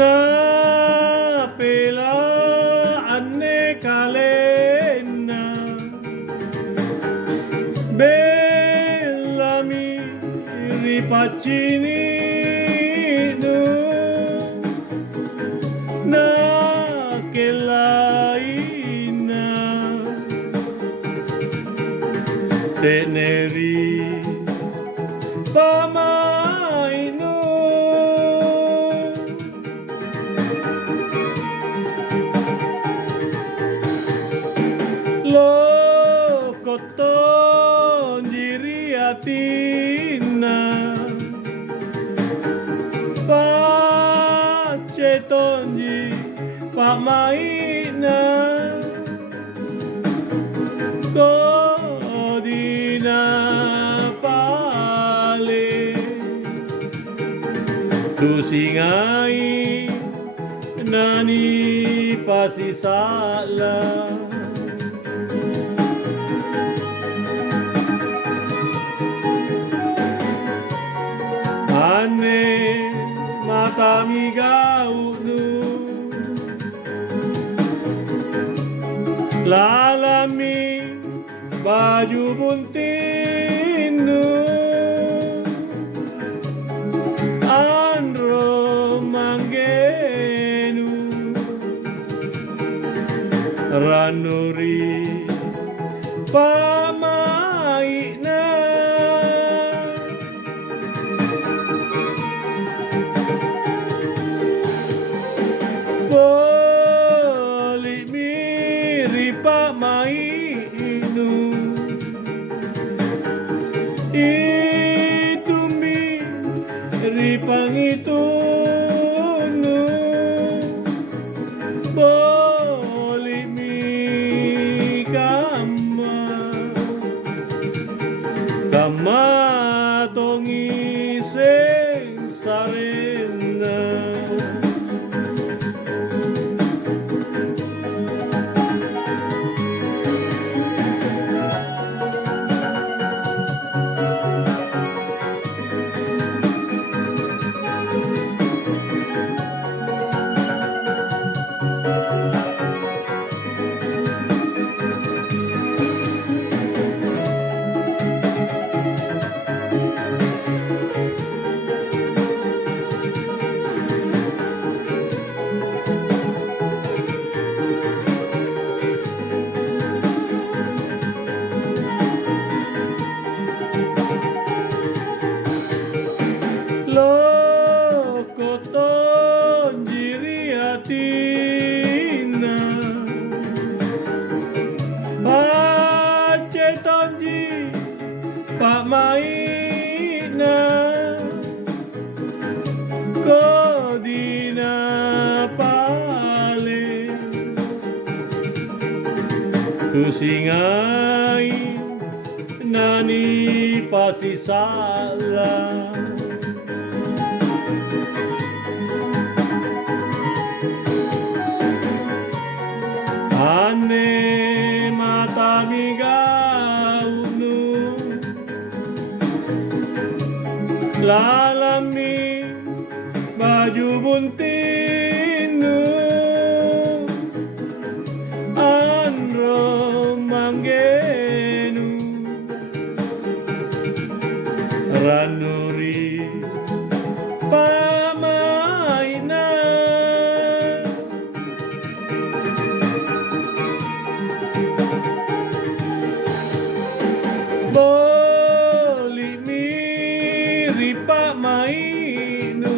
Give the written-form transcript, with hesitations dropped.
Na pela anne kalena bellami ripaccini nu na kelaina teneri pamainu lo koton jiriatina pacetonji pamaina kodina pale tusingai nani pasisala ane matami gaunu lalami baju buntinu andro manggenu ranuri pamaina boli mirip pamainu itu miripang itu nu boli mi kama tongi sing sarena lo koton jiriatina pacetonji pamaina kodina pale tusingai nani pasisala ane matami gaunu lalami baju buntinu andro manggenu ranuri pamaina boli mirip pamainu